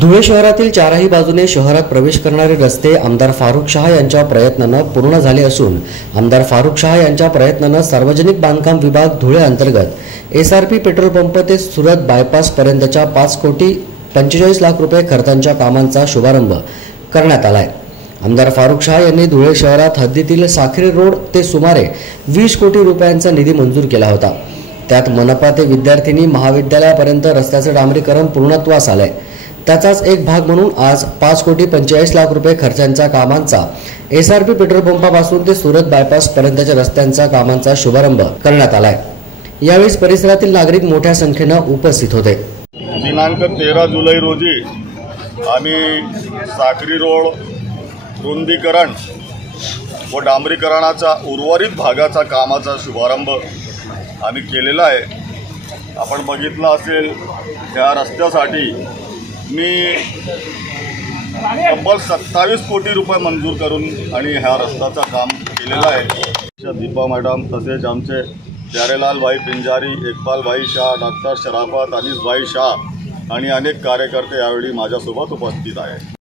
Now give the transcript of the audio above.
धुळे शहरातील चारही बाजूने शहरात प्रवेश करणारे रस्ते आमदार फारुख शाह यांच्या प्रयत्नाने पूर्ण झाले असून आमदार फारुख शाह यांच्या प्रयत्नाने सार्वजनिक बांधकाम विभाग धुळे अंतर्गत एसआरपी पेट्रोल पंप ते सुरत बायपास पर्यंतच्या 5,45,00,000 रुपये खर्चांच्या कामांचा शुभारंभ करण्यात आला आहे। आमदार फारुख शाह यांनी धुळे शहरात हद्दीतील साखरे रोड ते सुमारे 20 कोटी रुपयांचा निधी मंजूर केला होता। त्यात मनपा ते विद्यार्थिनी महाविद्यालयापर्यंत रस्त्याचे डांबरीकरण पूर्णत्वास आले। त्याचाच एक भाग म्हणून आज 5,45,00,000 रुपये खर्चांच्या कामांचा एसआरपी पेट्रोल पंपापासून ते सुरत बायपास पर्यंतच्या रस्त्यांच्या कामांचा शुभारंभ करण्यात आलाय। यावेळी परिसरातील नागरिक मोठ्या संख्येने उपस्थित होते। दिनांक 13 जुलै रोजी आम्ही साखरी रोड रुंदीकरण व डांबरीकरणाचा उर्वरित भागाचा कामाचा शुभारंभ आम्ही केलेला आहे। आपण बघितलं असेल या रस्त्यासाठी मी तब्बल 27 कोटी रुपये मंजूर करून आणि ह्या रस्त्याचं काम केलेलं आहे। दीपा मॅडम तसेच आमचे प्यारेलाल भाई पिंजारी, इकबाल भाई शाह, डॉक्टर शराफत, अनीस भाई शाह आणि अनेक कार्यकर्ते यावेळी माझ्यासोबत उपस्थित आहेत।